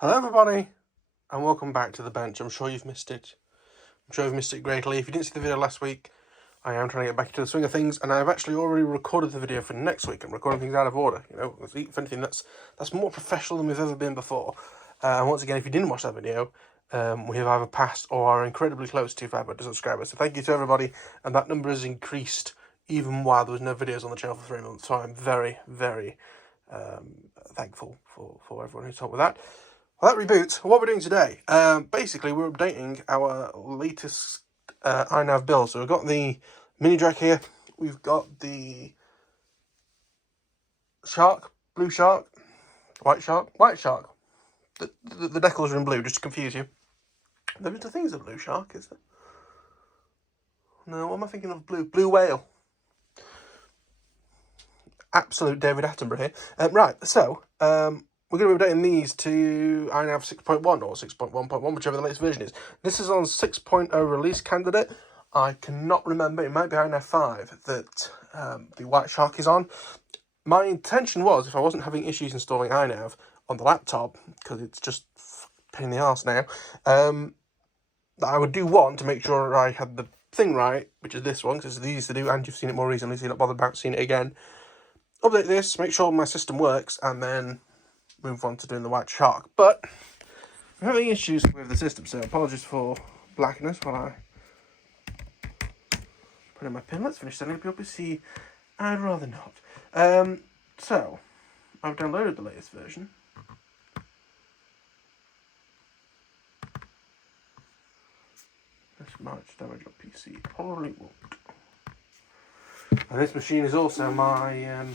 Hello everybody, and welcome back to the bench. I'm sure you've missed it. I'm sure you've missed it greatly. If you didn't see the video last week, I am trying to get back into the swing of things, and I've actually already recorded the video for next week. I'm recording things out of order, if anything, that's more professional than we've ever been before. And once again, if you didn't watch that video, we have either passed or are incredibly close to 500 subscribers. So thank you to everybody, and that number has increased even while there was no videos on the channel for 3 months. So I'm very, very thankful for everyone who's helped with that. Well, that reboots. What we're doing today, basically we're updating our latest iNav build. So we've got the mini Drak here, we've got the shark, blue shark, white shark. The decals are in blue, just to confuse you. There is the thing is a blue shark, is there? No, what am I thinking of? Blue whale. Absolute David Attenborough here. Right, so we're going to be updating these to iNav 6.1 or 6.1.1, whichever the latest version is. This is on 6.0 release candidate. I cannot remember, it might be iNav 5 that the white shark is on. My intention was, if I wasn't having issues installing iNav on the laptop, because it's just a pain in the arse now, I would do one to make sure I had the thing right, which is this one, because it's easy to do, and you've seen it more recently, so you're not bothered about seeing it again. Update this, make sure my system works, and then move on to doing the white shark. But I'm having issues with the system, so apologies for blackness while I put in my pin. Let's finish setting up your PC. I'd rather not. So I've downloaded the latest version. This might damage your PC. Probably won't. And this machine is also my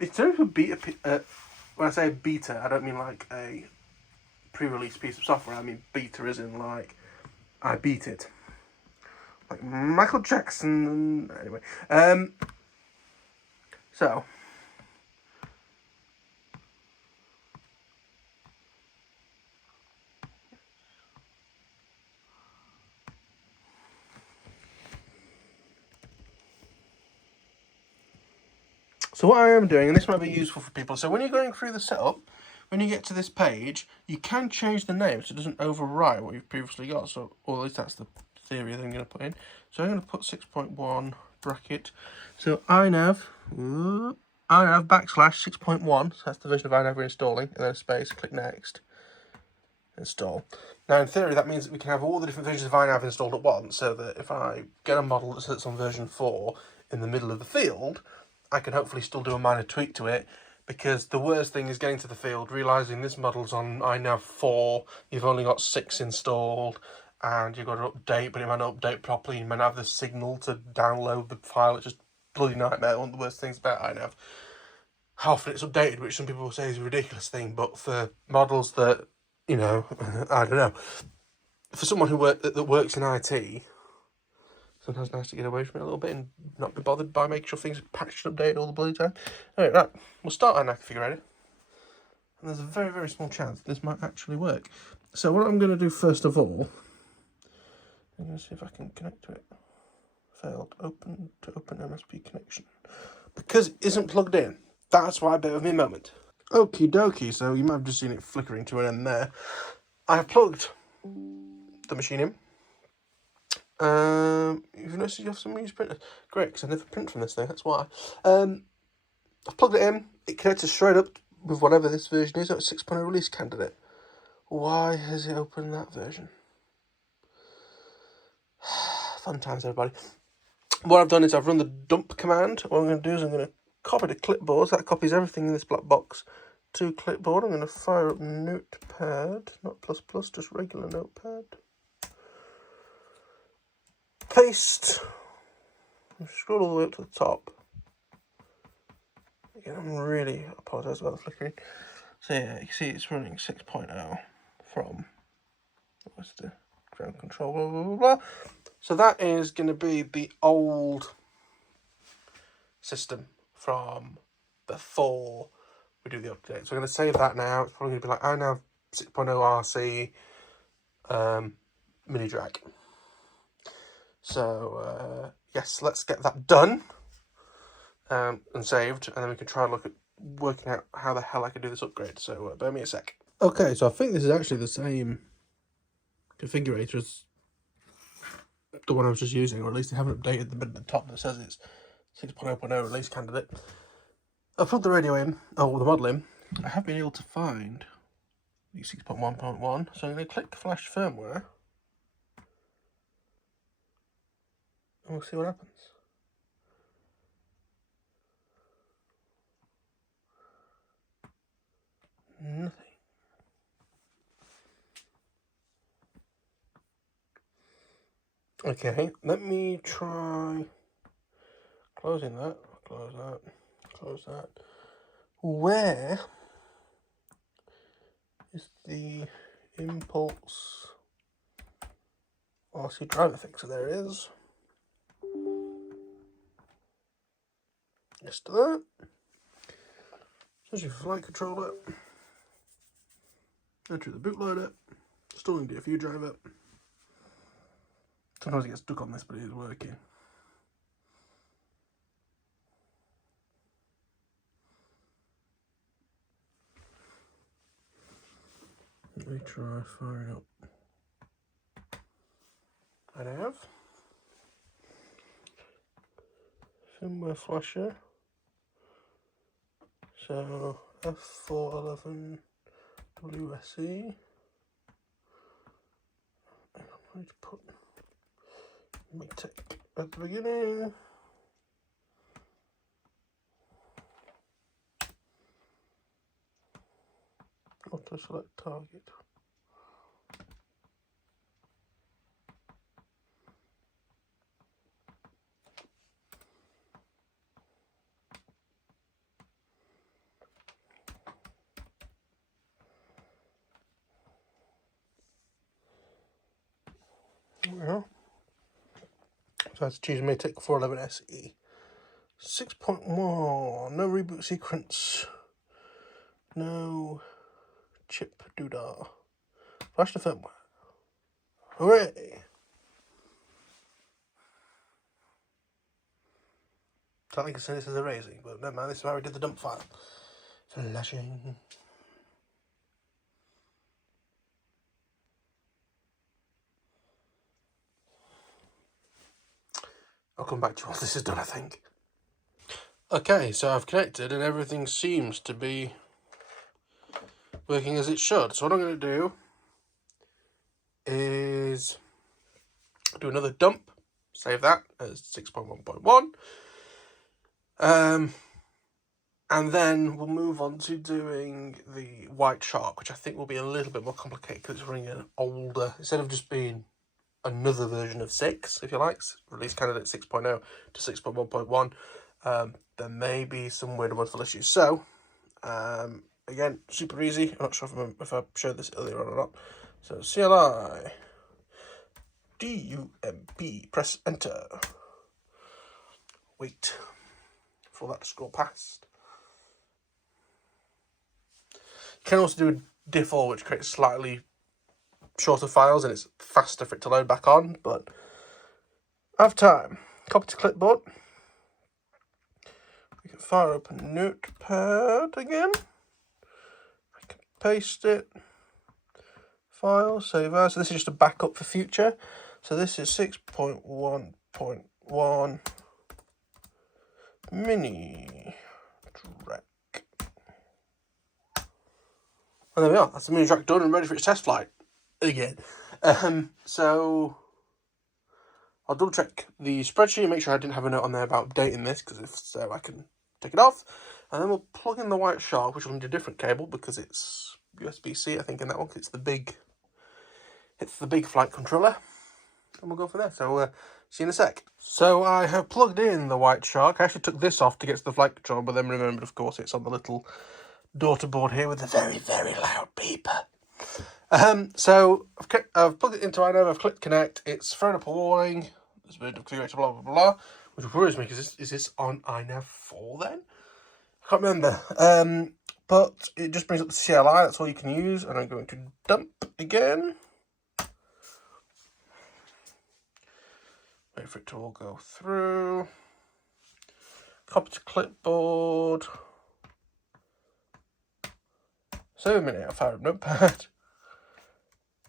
it's sort of a beta. When I say beta, I don't mean like a pre-release piece of software. I mean beta as in like I beat it, like Michael Jackson. Anyway, so what I am doing, and this might be useful for people. So when you're going through the setup, when you get to this page, you can change the name so it doesn't overwrite what you've previously got. So, or at least that's the theory that I'm going to put in. So I'm going to put 6.1 bracket. So iNav backslash 6.1. So that's the version of iNav we're installing. And then space, click next, install. Now in theory that means that we can have all the different versions of iNav installed at once. So that if I get a model that sits on version 4 in the middle of the field, I can hopefully still do a minor tweak to it, because the worst thing is getting to the field, realising this model's on iNav 4, you've only got 6 installed, and you've got to update, but it might not update properly, you might not have the signal to download the file. It's just a bloody nightmare. One of the worst things about iNav. How often it's updated, which some people will say is a ridiculous thing, but for models that, I don't know, for someone that works in IT, sometimes nice to get away from it a little bit and not be bothered by making sure things are patched and updated all the bloody time. Alright, right, we'll start iNav configurator. And there's a very, very small chance this might actually work. So what I'm going to do first of all, I'm going to see if I can connect to it. Failed. Open MSP connection. Because it isn't plugged in. That's why, bear with me a moment. Okie dokie, so you might have just seen it flickering to an end there. I have plugged the machine in. You've noticed you have some used printers. Great, because I never print from this thing, that's why. I've plugged it in, it connected straight up with whatever this version is. It's 6.0 release candidate. Why has it opened that version? Fun times, everybody. What I've done is I've run the dump command. What I'm going to do is I'm going to copy to clipboard. So that copies everything in this black box to clipboard. I'm going to fire up Notepad, not ++, just regular Notepad. Paste. Scroll all the way up to the top. Again, I'm really apologise about the flickering. So yeah, you can see it's running 6.0 from what's the ground control, blah blah blah blah. So that is going to be the old system from before we do the update. So I'm going to save that now. It's probably going to be like iNav 6.0 RC mini Drak. So yes, let's get that done and saved, and then we can try and look at working out how the hell I can do this upgrade, so bear me a sec. Okay, so I think this is actually the same configurator as the one I was just using, or at least they haven't updated the bit at the top that says it's 6.0.0 release candidate. I've plugged the radio in, or the model in. I have been able to find the 6.1.1, so I'm going to click flash firmware, and we'll see what happens. Nothing. Okay, let me try closing that, close that, close that. Where is the impulse RC driver fixer? There it is. Yes to that. There's your flight controller. Enter the bootloader. Installing DFU driver. Sometimes it gets stuck on this, but it is working. Let me try firing up iNav. Firmware flasher. So F411 WSE. I need to put Ritewing at the beginning. Auto select target. There we are. So I have to choose Ritewing 411 SE. 6.1, no reboot sequence, no chip doodah. Flash the firmware. Hooray! I don't think it's this as erasing, but never mind, this is how we did the dump file. Flashing. I'll come back to you once this is done, I think. Okay, so I've connected and everything seems to be working as it should. So what I'm going to do is do another dump, save that as 6.1.1. And then we'll move on to doing the White Shark, which I think will be a little bit more complicated because it's running an older, instead of just being another version of 6, if you like, release candidate 6.0 to 6.1.1, there may be some weird wonderful issues. So, again, super easy. I'm not sure if I showed this earlier on or not. So, CLI, DUMP, press enter. Wait for that to scroll past. You can also do a diff all, which creates slightly shorter files and it's faster for it to load back on, but I have time. Copy to clipboard. We can fire up a notepad again. I can paste it. File, save as. So this is just a backup for future. So this is 6.1.1 mini Drak. And there we are. That's the mini Drak done and ready for its test flight again. So I'll double check the spreadsheet and make sure I didn't have a note on there about updating this, because if so, I can take it off. And then we'll plug in the White Shark, which will need a different cable because it's USB-C, I think, in that one, because it's the big flight controller. And we'll go from there. So see you in a sec. So I have plugged in the White Shark. I actually took this off to get to the flight controller, but then remembered, of course, it's on the little daughter board here with the very, very loud beeper. So I've plugged it into iNav, I've clicked connect, it's thrown up a warning, there's a bit of configuration, blah, blah, blah, which worries me, because is this on iNav 4 then? I can't remember. But it just brings up the CLI, that's all you can use, and I'm going to dump again. Wait for it to all go through. Copy to clipboard. So a minute, I'll fire up Notepad.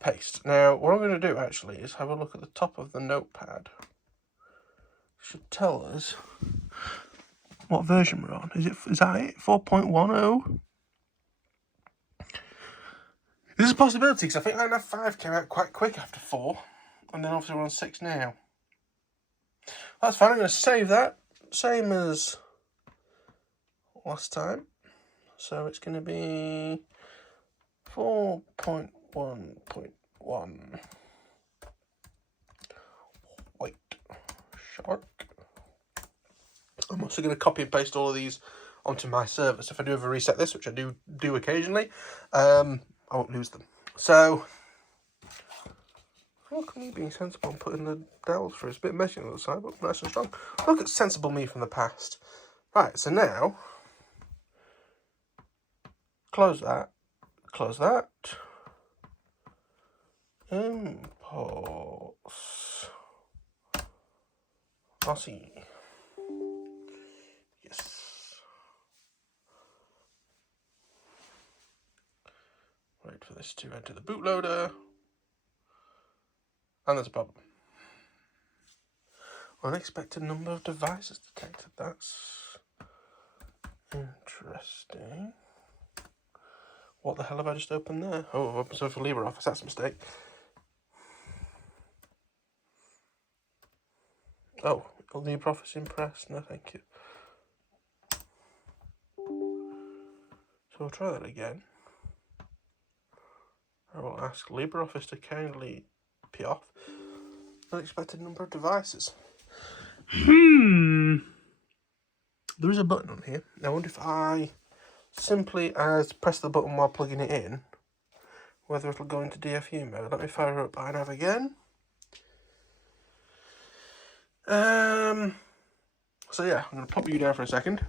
Paste. Now, what I'm going to do actually is have a look at the top of the Notepad. It should tell us what version we're on. Is that it? 4.10? There's a possibility, because I think iNav 5 came out quite quick after 4. And then obviously we're on 6 now. That's fine, I'm going to save that. Same as last time. So it's going to be 4.1.1. White shark. I'm also going to copy and paste all of these onto my server. So if I do ever reset this, which I do occasionally, I won't lose them. So, look at me being sensible and putting the delve through. It's a bit messy on the other side, but nice and strong. Look at sensible me from the past. Right, so now, close that, imports, Aussie, yes. Wait for this to enter the bootloader. And there's a problem. Unexpected number of devices detected. That's interesting. What the hell have I just opened there? Oh, I've opened something for LibreOffice. That's a mistake. Oh, LibreOffice Impress. No, thank you. So we'll try that again. I will ask LibreOffice to kindly pee off. Unexpected number of devices. There is a button on here. I wonder if I simply as press the button while plugging it in, whether it'll go into DFU mode. Let me fire up iNav again. So yeah, I'm going to pop you down for a second.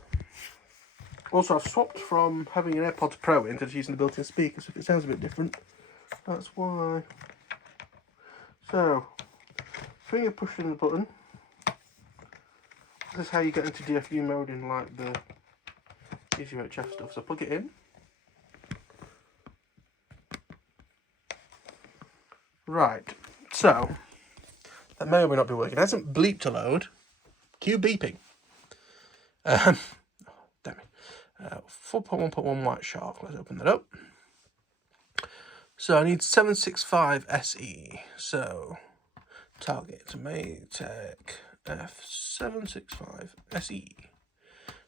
Also, I've swapped from having an AirPods Pro into just using the built-in speaker, so if it sounds a bit different, that's why. So, finger pushing the button. This is how you get into DFU mode in like the EasyUHF stuff. So plug it in. Right, so that may or may not be working. It hasn't bleeped to load. Cue beeping. Damn it. 4.1.1 white shark. Let's open that up. So I need 765 SE. So target Maytech F765 SE.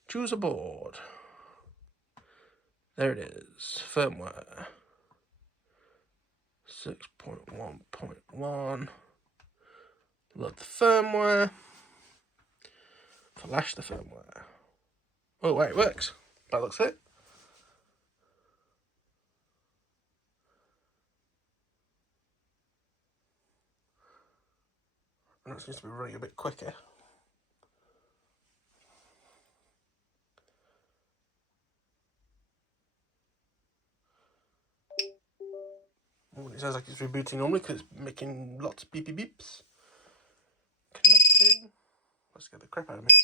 Choose a board. There it is. Firmware 6.1.1. Load the firmware. Flash the firmware. Oh wait, it works. That looks it. And that seems to be running a bit quicker. Oh, it sounds like it's rebooting normally because it's making lots of beepy beeps. Connecting. Let's get the crap out of me.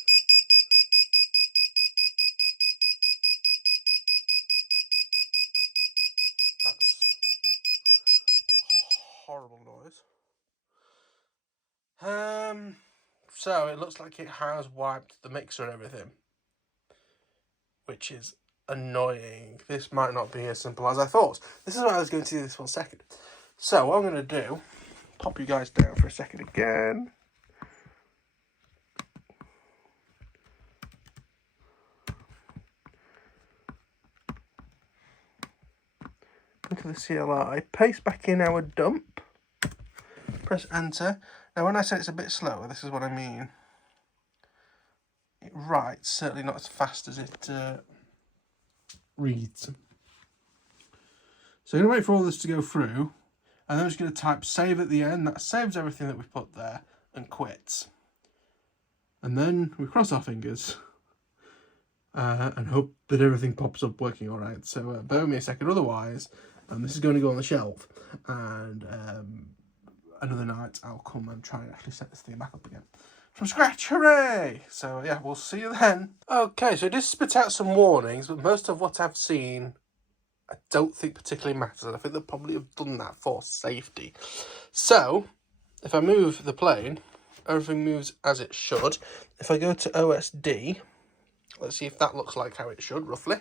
That's horrible noise. So it looks like it has wiped the mixer and everything, which is annoying. This might not be as simple as I thought. This is what I was going to do this 1 second. So what I'm going to do, pop you guys down for a second again. Into the CLI, paste back in our dump, press enter. Now when I say it's a bit slower, this is what I mean. It writes certainly not as fast as it reads. So I'm going to wait for all this to go through, and then I'm just going to type save at the end. That saves everything that we've put there and quits. And then we cross our fingers and hope that everything pops up working all right. So bear with me a second, otherwise this is going to go on the shelf, and another night I'll come and try and actually set this thing back up again from scratch. Hooray! So yeah, we'll see you then. Okay, so it does spit out some warnings, but most of what I've seen I don't think particularly matters. I think they probably have done that for safety. So, if I move the plane, everything moves as it should. If I go to OSD, let's see if that looks like how it should, roughly.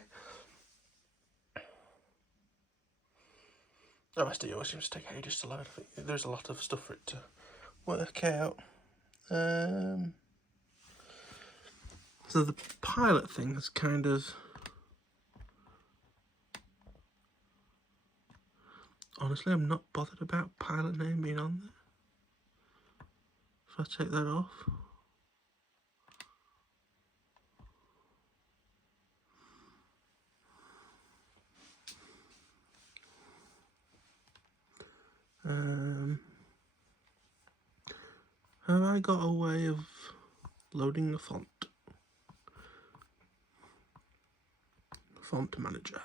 OSD always seems to take ages to load. I think there's a lot of stuff for it to work out. So the pilot thing is kind of... Honestly, I'm not bothered about pilot name being on there. If I take that off. Have I got a way of loading the font? Font manager.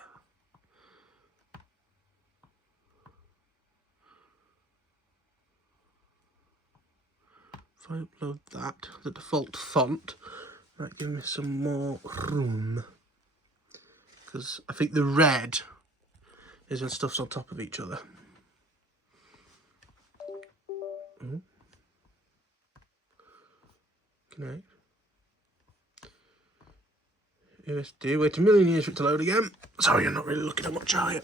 If I upload that, the default font, might give me some more room. Because I think the red is when stuff's on top of each other. Connect. USD, wait a million years for it to load again. Sorry, you're not really looking at much, are you?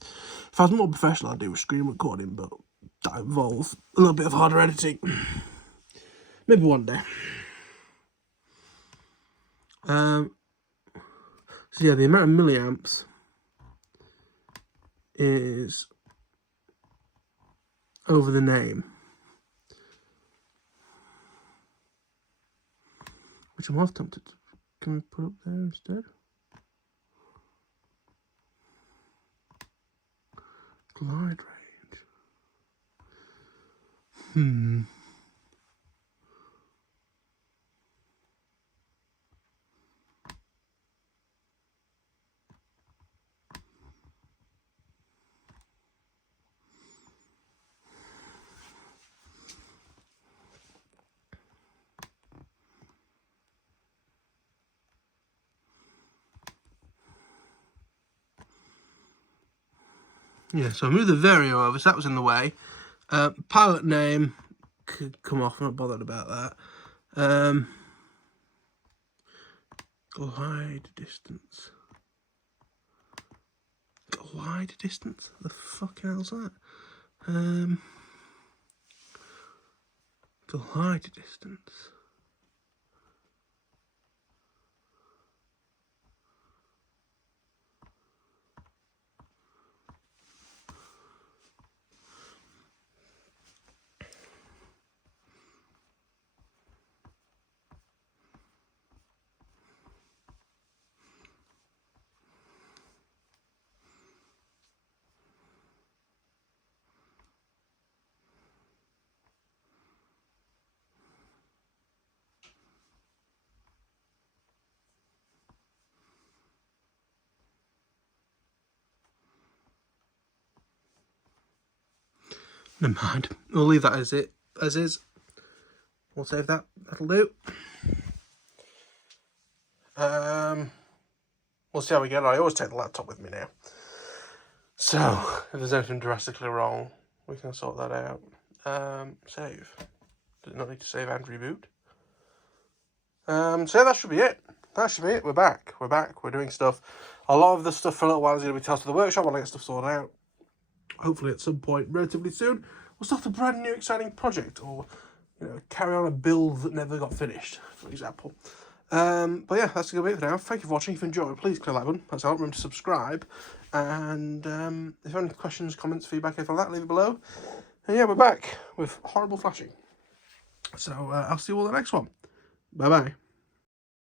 If I was more professional, I'd do a screen recording, but that involves a little bit of harder editing. Maybe one day. So yeah, the amount of milliamps is over the name, which I'm half tempted to. Can we put up there instead? Glide range. Yeah, so I moved the Vario over, so that was in the way. Pilot name could come off, I'm not bothered about that. Glide distance. Glide distance? The fuck hell's that? Glide distance. Never mind. We'll leave that as it as is. We'll save that. That'll do. We'll see how we get on. I always take the laptop with me now. So if there's anything drastically wrong, we can sort that out. Save. Does it not need to save and reboot? So yeah, that should be it. That should be it. We're back. We're back. We're doing stuff. A lot of the stuff for a little while is going to be test to the workshop while I get stuff sorted out. Hopefully at some point relatively soon, we'll start a brand new exciting project, or carry on a build that never got finished, for example. But yeah, that's going to be it for now. Thank you for watching. If you enjoyed, please click the like button. That's all. Remember to subscribe. And if you have any questions, comments, feedback, anything like that, leave it below. And yeah, we're back with horrible flashing. So I'll see you all in the next one. Bye bye.